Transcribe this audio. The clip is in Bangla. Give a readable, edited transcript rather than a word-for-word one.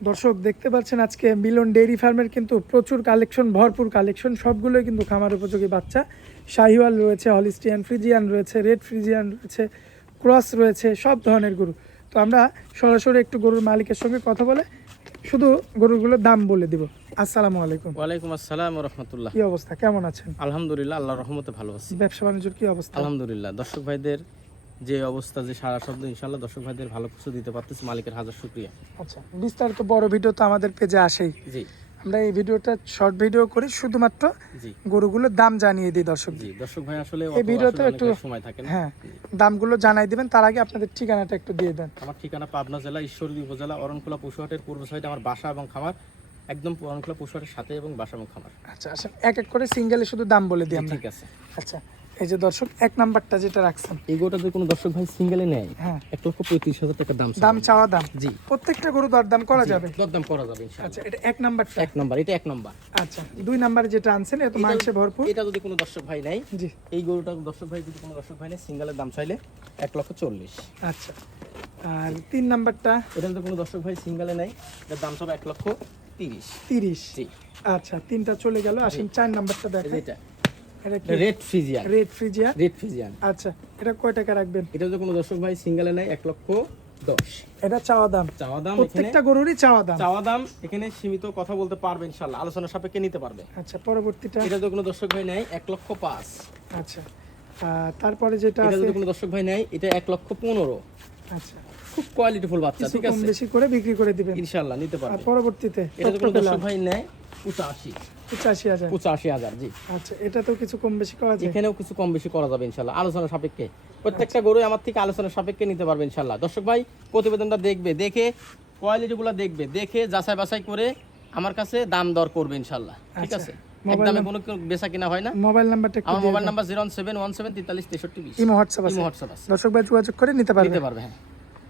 দর্শক দেখতে পাচ্ছেন আজকে মিলন ডেইরি ফার্মের কিন্তু প্রচুর কালেকশন, ভরপুর কালেকশন, সবগুলোই কিন্তু খামার উপযোগী বাচ্চা। শাহিওয়াল রয়েছে, হলিস্টিয়ান ফ্রিজিয়ান রয়েছে, রেড ফ্রিজিয়ান রয়েছে, ক্রস রয়েছে, সব ধরনের গরু। তো আমরা সরাসরি একটু গরুর মালিকের সঙ্গে কথা বলে শুধু গরুগুলোর দাম বলে দিব। আসসালামু আলাইকুম। ওয়ালাইকুম আসসালাম ওয়া রাহমাতুল্লাহ। কি অবস্থা, কেমন আছেন? আলহামদুলিল্লাহ, আল্লাহর রহমতে ভালো আছি। ব্যবসা বাণিজ্যের কি অবস্থা? আলহামদুলিল্লাহ, দর্শক ভাইদের যে অবস্থা, যে সারা শব্দ, ইনশাআল্লাহ দর্শক ভাইদের ভালো কিছু দিতে পারতেছি, মালিকের হাজার শুকরিয়া। আচ্ছা, বিস্তারিত বড় ভিডিও তো আমাদের পেজে আসেই। জি আমরা এই ভিডিওটা শর্ট ভিডিও করি, শুধুমাত্র জি গরুগুলোর দাম জানিয়ে দিই দর্শক। জি দর্শক ভাই, আসলে এই ভিডিওতে একটু সময় থাকে না। হ্যাঁ, দামগুলো জানাই দিবেন, তার আগে আপনাদের ঠিকানাটা একটু দিয়ে দেন। আমার ঠিকানা পাবনা জেলা ঈশ্বরদী উপজেলা অরণখোলা পশুহাটের পূর্ব সাইডে আমার বাসা এবং খামার, একদম অরণখোলা পশুহাটের সাথে, এবং বাসা এবং খামার। আচ্ছা আচ্ছা, এক এক করে সিঙ্গেলে শুধু দাম বলে দিই আমরা। ঠিক আছে। আচ্ছা, এই যে দর্শক এক নাম্বারটা যেটা রাখছেন, এই গরুটা যদি কোনো দর্শক ভাই সিঙ্গেলে নেয়, হ্যাঁ, 1,35,000 টাকা দাম। দাম চাওয়া দাম। জি, প্রত্যেকটা গরু দরদাম করা যাবে? দরদাম করা যাবে ইনশাআল্লাহ। আচ্ছা, এটা এক নাম্বারটা। এক নাম্বার, এটা এক নাম্বার। আচ্ছা, দুই নাম্বারে যেটা আনছেন এটা তো মাংসে ভরপুর। এটা যদি কোনো দর্শক ভাই নাই, জি, এই গরুটা দর্শক ভাই যদি কোনো দর্শক ভাই নেই, সিঙ্গেলের দাম চাইলে 1,40,000। আচ্ছা, আর তিন নাম্বারটা? এটা যদি কোনো দর্শক ভাই সিঙ্গেলে নেই, এটার দাম সব 1,30,000। 30। জি। আচ্ছা, তিনটা চলে গেল। আসেন চার নাম্বারটা দেখেন। এটা এটা কি? Red Friesian. Red Friesian. Red Friesian. আচ্ছা, এটা কয় টাকা রাখবেন? এটা যদি কোনো দর্শক ভাই সিঙ্গেলে নেই, 1,10,000। এটা চাওয়া দাম? চাওয়া দাম। প্রত্যেকটা গরুরই চাওয়া দাম? চাওয়া দাম। এখানে সীমিত কথা বলতে পারবে ইনশাআল্লাহ, আলোচনা সাপেক্ষে নিতে পারবে। আচ্ছা, পরবর্তীটা? এটা যদি কোনো দর্শক ভাই নেয়, 1,05,000। আচ্ছা, তারপরে যেটা এটা আছে? যদি কোনো দর্শক ভাই নেয়, এটা 1,15,000। আচ্ছা, খুব কোয়ালিটিফুল বাচ্চা, কিছু ঠিক কম আছে, বেশি করে বিক্রি করে দিবেন ইনশাআল্লাহ নিতে আর পারবে। পরবর্তীতে এটা যদি কোনো দর্শক ভাই নেয়, 85,000। 85,000। 85,000। জি। আচ্ছা, এটা তো কিছু কম বেশি করা যায়? এখানেও কিছু কম বেশি করা যাবে ইনশাআল্লাহ, আলোচনা সাপেক্ষে। প্রত্যেকটা গরু আমার থেকে আলোচনা সাপেক্ষে নিতে পারবে ইনশাআল্লাহ। দর্শক ভাই প্রতিবেদনটা দেখবে, দেখে কোয়ালিটিগুলো দেখবে, দেখে যাচাই বাছাই করে আমার কাছে দাম দর করবে ইনশাআল্লাহ, ঠিক আচ্ছা, আছে। একদমে কোনো বেচা কিনা হয় না। মোবাইল নাম্বারটা একটু আমার দিয়ে মোবাইল দেন। নাম্বার 01717433320। ইমো হোয়াটসঅ্যাপ আছে? ইমো হোয়াটসঅ্যাপ আছে, দর্শক ভাই যোগাযোগ করে নিতে পারবে। নিতে পারবে, হ্যাঁ।